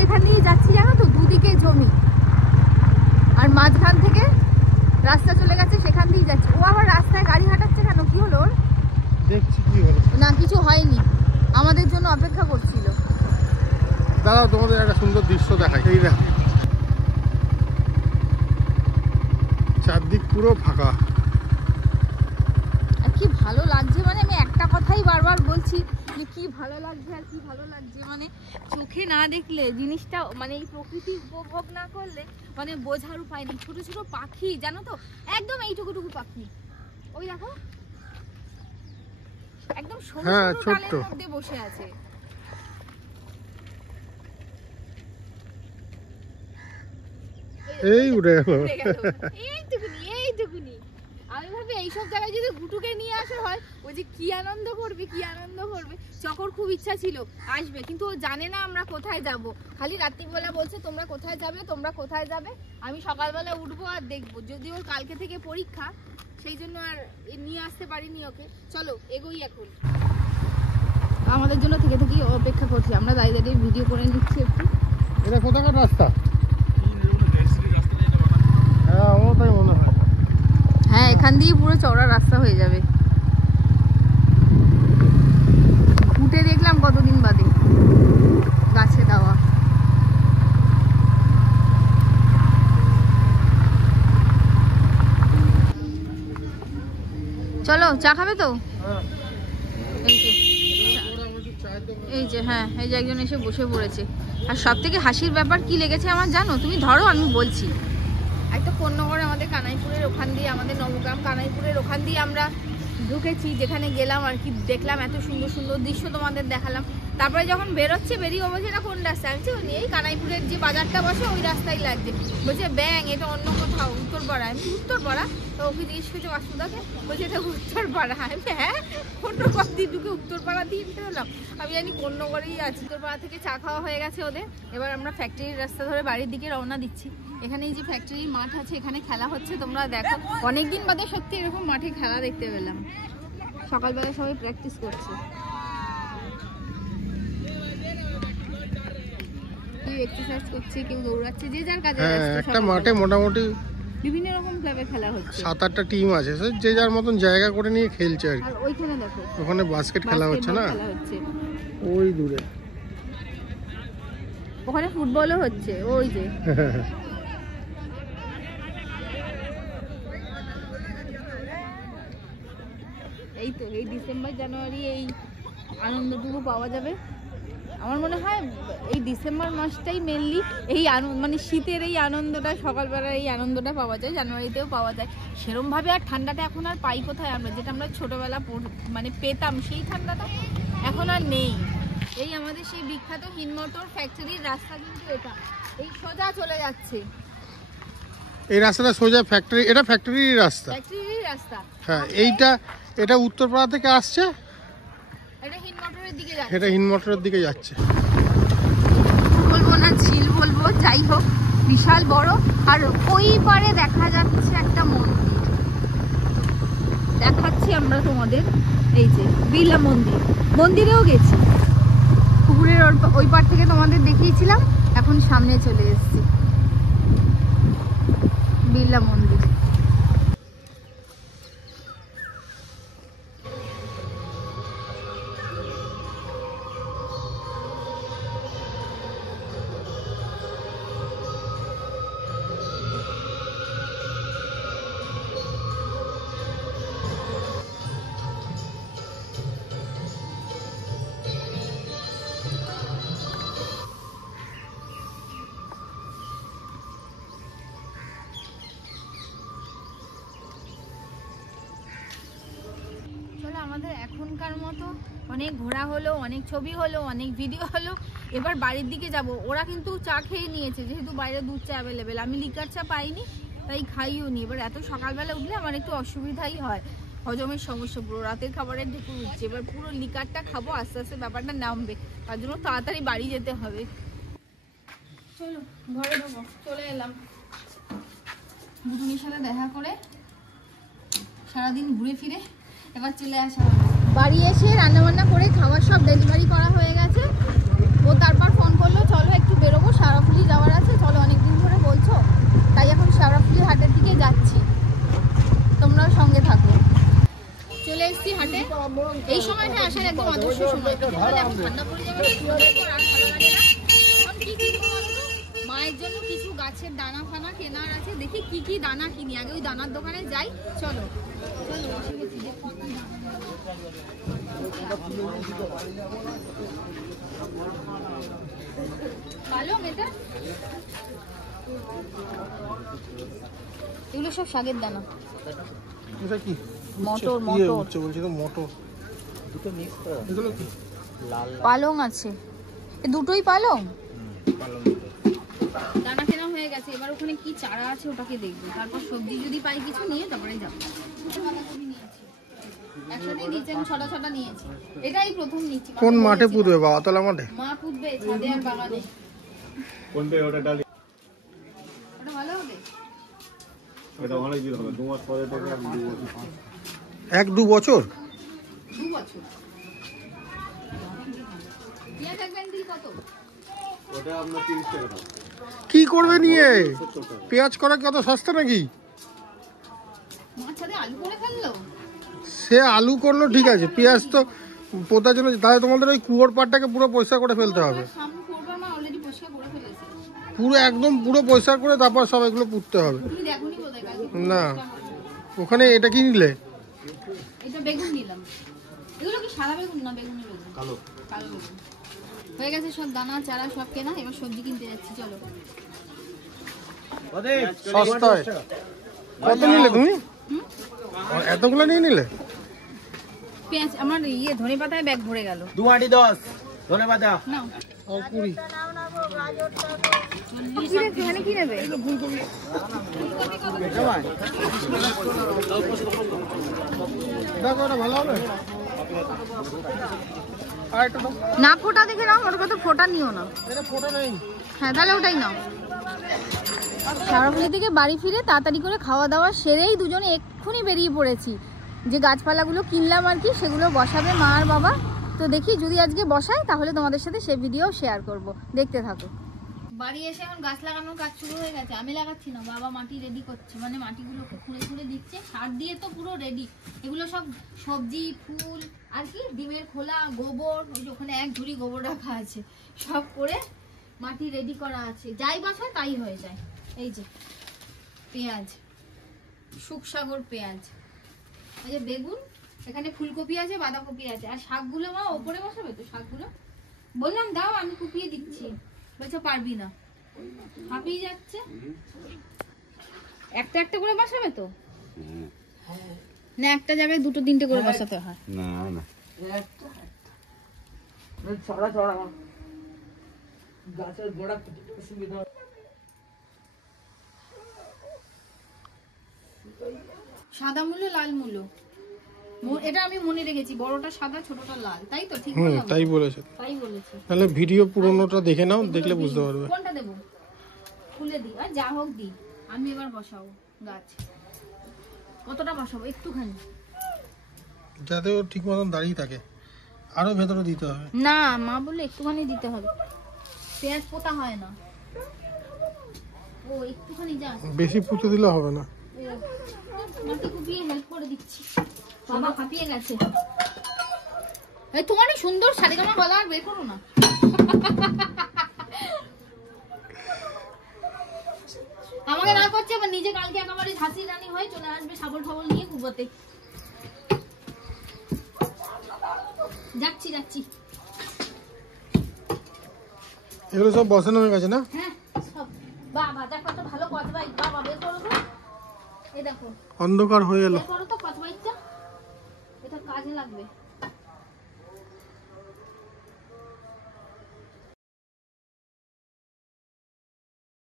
যেখান দিয়ে যাচ্ছি জানো তো, দুদিকে জমি, আর মাঝখান থেকে রাস্তা চলে গেছে, সেখান দিয়ে যাচ্ছে। ও আবার রাস্তায় গাড়ি হাঁটাচ্ছে কেন, কি হলো? দেখছি কি হলো। না কিছু হয়নি, আমাদের জন্য অপেক্ষা করছিল। দাঁড়াও, তোমাদের একটা সুন্দর দৃশ্য দেখাই। এই দেখো, চারদিক পুরো ফাঁকা। আর কি ভালো লাগছে, মানে আমি একটা কথাই বারবার বলছি যে কি ভালো লাগছে আর কি ভালো লাগছে। মানে চোখে না দেখলে জিনিসটা, মানে এই প্রকৃতি উপভোগ না করলে মানে বোঝার উপায় নেই। ছোট ছোট পাখি জানো তো, একদম এইটুকুটুকু পাখি, ওই দেখো একদম ছোট ডালের মধ্যে বসে আছে। এই উড়ে গেল, এইটুকুনি। আমি ভাবি এইসব জায়গায় যদি গুটুকে নিয়ে আসা হয়, ও যে কি আনন্দ করবে, কি আনন্দ করবে। চকর খুব ইচ্ছা ছিল আসবে, কিন্তু ও জানে না আমরা কোথায় যাব। খালি রাত্রিবেলা বলছে তোমরা কোথায় যাবে, তোমরা কোথায় যাবে। আমি সকালবেলা উঠবো আর দেখবো, যদি ওর কালকে থেকে পরীক্ষা, সেই জন্য আর নিয়ে আসতে পারিনি ওকে। চলো এগোই এখন। আমাদের জন্য থেকে থেকেই অপেক্ষা করছি, আমরা দাঁড়িয়ে দাঁড়িয়ে ভিডিও করে নিচ্ছি একটু। এটা কোথাকার রাস্তা? হ্যাঁ, আমার তাই মনে হয়। হ্যাঁ, এখান দিয়ে পুরো চওড়া রাস্তা হয়ে যাবে। উঠে দেখলাম কতদিন বাদে গাছে দেওয়া। চলো চা খাবে তো? এই যে হ্যাঁ, এই যে একজন এসে বসে পড়েছে। আর সব থেকে হাসির ব্যাপার কি লেগেছে আমার জানো? তুমি ধরো, আমি বলছি। একটা কোন্নগর আমাদের কানাইপুরের ওখান দিয়ে, আমাদের নবগ্রাম কানাইপুরের ওখান দিয়ে আমরা ঢুকেছি, যেখানে গেলাম আর কি, দেখলাম এত সুন্দর সুন্দর দৃশ্য তোমাদের দেখালাম। তারপরে যখন বেরোচ্ছে, বেরিয়ে বলছে এটা কোন রাস্তা? আমি বলছি এই কানাইপুরের যে বাজারটা বসে ওই রাস্তায় লাগছে। বলছে ব্যাং, এটা অন্য কোথাও, উত্তরপাড়া। আমি উত্তরপাড়া? তো ওকে জিজ্ঞেস করছে বাসুদাকে, বলছে এটা উত্তরপাড়া। আমি হ্যাঁ, কোন্নগর দিয়ে ঢুকে উত্তরপাড়া দিয়ে বেরোলাম। আমি জানি কোন্নগরেই আছে। উত্তরপাড়া থেকে চা খাওয়া হয়ে গেছে ওদের। এবার আমরা ফ্যাক্টরির রাস্তা ধরে বাড়ির দিকে রওনা দিচ্ছি। এখানে এই যে ফ্যাক্টরির মাঠ আছে, এখানে খেলা হচ্ছে, তোমরা দেখো। অনেকদিন বাদে সত্যি এরকম মাঠে খেলা দেখতে পেলাম। সকালবেলা সবাই প্র্যাকটিস করছে, কেউ এক্সারসাইজ করছে, কেউ দৌড়াচ্ছে, যে যার কাজে। একটা মাঠে মোটামুটি বিভিন্ন রকম ক্লাবে খেলা হচ্ছে, 7-8টা টিম আছে, যে যার মতন জায়গা করে নিয়ে খেলছে আর কি। আর ওইখানে দেখো ওখানে বাস্কেট খেলা হচ্ছে না, ওই দূরে। ওখানে ফুটবলও হচ্ছে, ওই যে। এই তো এই ডিসেম্বর জানুয়ারি এই আনন্দটুকু পাওয়া যাবে। আমার মনে হয় এই ডিসেম্বর মাসটাই মেনলি এই আনন্দ, মানে শীতের এই আনন্দটা, সকালবেলার এই আনন্দটা পাওয়া যায়। জানুয়ারিতেও পাওয়া যায় সেরমভাবে। আর ঠান্ডাটা এখন আর পাই কোথায় আমরা? যেটা আমরা ছোটবেলা মানে পেতাম, সেই ঠান্ডাটা এখন আর নেই। এই আমাদের সেই বিখ্যাত হিনমোটর ফ্যাক্টরির রাস্তা, কিন্তু এটা এই সোজা চলে যাচ্ছে। এই রাস্তাটা সোজা ফ্যাক্টরি, এটা ফ্যাক্টরির রাস্তা। ফ্যাক্টরির রাস্তা, হ্যাঁ। এটা উত্তরপাড়া থেকে আসছে, এটা হিনমোটরের দিকে যাচ্ছে। এটা হিনমোটরের দিকে যাচ্ছে। বলবো না ঝিল বলবো, যাই হোক বিশাল বড়। আর ওই পারে দেখা যাচ্ছে একটা মন্দির, দেখাচ্ছি আমরা তোমাদের। এই যে বিড়লা মন্দির, মন্দিরেও গেছি। পুকুরের ওই পার থেকে তোমাদের দেখিয়েছিলাম, এখন সামনে চলে এসেছি বিড়লা মন্দির। আমাদের এখনকার মতো অনেক ঘোরা হলো, অনেক ছবি হলো, অনেক ভিডিও হলো। এবার বাড়ির দিকে যাব। ওরা কিন্তু চা খেয়ে নিয়েছে, যেহেতু বাইরে দুধ চা অ্যাভেলেবেল। আমি লিকার চা পাইনি, তাই খাইও নি। এবার এত সকালবেলা উঠলে আমার একটু অসুবিধাই হয়, হজমের সমস্যা। পুরো রাতের খাবারের ঢেকুর উঠছে। এবার পুরো লিকারটা খাবো, আস্তে আস্তে ব্যাপারটা নামবে, তার জন্য তাড়াতাড়ি বাড়ি যেতে হবে। চলো ঘরে ঢোকো। চলে এলাম দুজনের সাথে দেখা করে, সারাদিন ঘুরে ফিরে এবার চলে আসা হবে বাড়ি। এসে রান্নাবান্না করে খাবার সব ডেলিভারি করা হয়ে গেছে। ও তারপর ফোন করলো চলো একটু বেরোবো, এই সময়টা আসার একদম আদর্শ সময়। তাহলে এখন ঠান্ডা পড়ে যাবে না, শরীরের উপর আর ভালো লাগে না। এখন কি কিনবো বলো তো? মায়ের জন্য কিছু গাছের দানা ফানা কেনার আছে, দেখি কি কি দানা কিনি। আগে ওই দানার দোকানে যাই, চলো চলো বসে গেছি যে কি কি দানা পালং, এটা এগুলো সব শাকের দানা। এটা কি মটর ইয়ে মটর উঠছে বলছি তো, মটর দুটো মিক্স করা এগুলো কি? লাল পালং আছে, এ দুটোই পালং। পালং দানা কেনা হয়ে গেছে, এবার ওখানে কি চারা আছে ওটাকে দেখবো, তারপর সবজি যদি পাই কিছু নিয়ে তারপরে যাবো। বাঁধাকপি নিয়েছি, একসাথে নিয়েছি আমি, ছটা ছটা নিয়েছি। এটাই প্রথম নিচ্ছি। কোন মাঠে পুঁতবে? বাবাতলা মাঠে? মা পুঁতবে ছাদে আর বাগানে। কোনটা ওটা ডালি ওটা ভালো হবে। এটা অনেক দিন হবে, 2 মাস পরে থেকে আমি 2 বছর 1-2 বছর? 2 বছর। পেঁয়াজ এক ব্যান্ডিল কত? ওটা আপনার 30 টাকা দাম। কি করবে নিয়ে? পেঁয়াজ করা কি অত সস্তা নাকি? মা ছাদে আলু করে ফেললো। সে আলু করলো ঠিক আছে, পেঁয়াজ তো পোতার জন্য, তাহলে তোমাদের ওই কুয়োর পাড়টাকে পুরো পরিষ্কার করে ফেলতে হবে। সামনে করবার মা অলরেডি পরিষ্কার করে ফেলেছে। পুরো একদম পুরো পরিষ্কার করে তারপর সব এগুলো পুঁততে হবে। তুমি দেখোনি বোধহয় কালকে। না, ওখানে এটা কি নিলে? এটা বেগুন নিলাম। এগুলো কি সাদা বেগুন না বেগুনি বেগুন? কালো। কালো বেগুন। হয়ে গেছে সব দানা চারা সব কেনা, এবার সবজি কিনতে যাচ্ছি, চলো। সস্তায় কত নিলে তুমি? এতগুলো নিয়ে নিলে? পেঁয়াজ আমার ইয়ে ধনে পাতায় ব্যাগ ভরে গেল। 2 আটি 10 ধন্যবাদ। নাও। আর 20। এখানে কি নেবে? দেখো এটা ভালো হবে। আর একটা দাও। না ফোটা দেখে নাও, ওর কত ফোটা নিও না। এটা ফোটা নেই। হ্যাঁ তাহলে ওটাই নাও। সারাপুলি থেকে বাড়ি ফিরে তাড়াতাড়ি করে খাওয়া দাওয়া সেরেই দুজনে এক্ষুনি বেরিয়ে পড়েছি, যে গাছপালাগুলো কিনলাম আর কি সেগুলো বসাবে মা আর বাবা। তো দেখি যদি আজকে বসায় তাহলে তোমাদের সাথে সে ভিডিও শেয়ার করব, দেখতে থাকো। বাড়ি এসে এখন গাছ লাগানোর কাজ শুরু হয়ে গেছে, আমি লাগাচ্ছি না, বাবা মাটি রেডি করছে, মানে মাটিগুলোকে খুঁড়ে খুঁড়ে দিচ্ছে। সার দিয়ে তো পুরো রেডি, এগুলো সব সবজি ফুল আর কি ডিমের খোলা গোবর, ওই যে ওখানে এক ঝুড়ি গোবর রাখা আছে, সব করে মাটি রেডি করা আছে, যাই বসায় তাই হয়ে যায়। এই যে পেঁয়াজ, শুকসাগর পেঁয়াজ, এই যে বেগুন, এখানে ফুলকপি আছে বাঁধাকপি আছে, আর শাকগুলো মা ওপরে বসাবে তো। শাকগুলো বললাম দাও আমি কুপিয়ে দিচ্ছি, বলছে পারবি না, হাঁপিয়ে যাচ্ছে। একটা একটা করে বসাবে তো না, একটা জায়গায় 2-3টে করে বসাতে হয়? না না ছড়া ছড়া গাছের গোড়া সুবিধা। সাদা মূলো লাল মূলো, এটা আমি মনে রেখেছি, বড়টা সাদা ছোটটা লাল, তাই তো? ঠিক হুম, বললাম? তাই বলেছে। তাই বলেছে। তাহলে ভিডিও পুরোনোটা দেখে নাও, দেখলে বুঝতে পারবে। কোনটা দেবো? খুলে দিই আর যা হোক দিই। আমি এবার বসাবো গাছ। কতটা বসাবো? একটুখানি, যাতে ও ঠিক মতন দাঁড়িয়ে থাকে। আরো ভেতরে দিতে হবে। না মা বললে একটুখানি দিতে হবে, পেঁয়াজ পোতা হয় না। ও একটুখানি যা, বেশি পুঁতে দিলে হবে না। মাটি কুপিয়ে হেল্প করে দিচ্ছি, বাবা হাঁপিয়ে গেছে। এই তোমার এই সুন্দর সারেগামা গলা আর বের করো না। আমাকে না করছে, আবার নিজে কালকে একেবারে হাসি রানী হয়ে চলে আসবে শাবল ফাবল নিয়ে কুবোতে। যাচ্ছি যাচ্ছি। এগুলো সব বসানো হয়ে গেছে না? হ্যাঁ সব। বাবা দেখো কত ভালো কচবাইট, বাবা বের করো তো। এই দেখো অন্ধকার হয়ে এলো। বের করো তো কচবাইটটা, এটা কাজে লাগবে।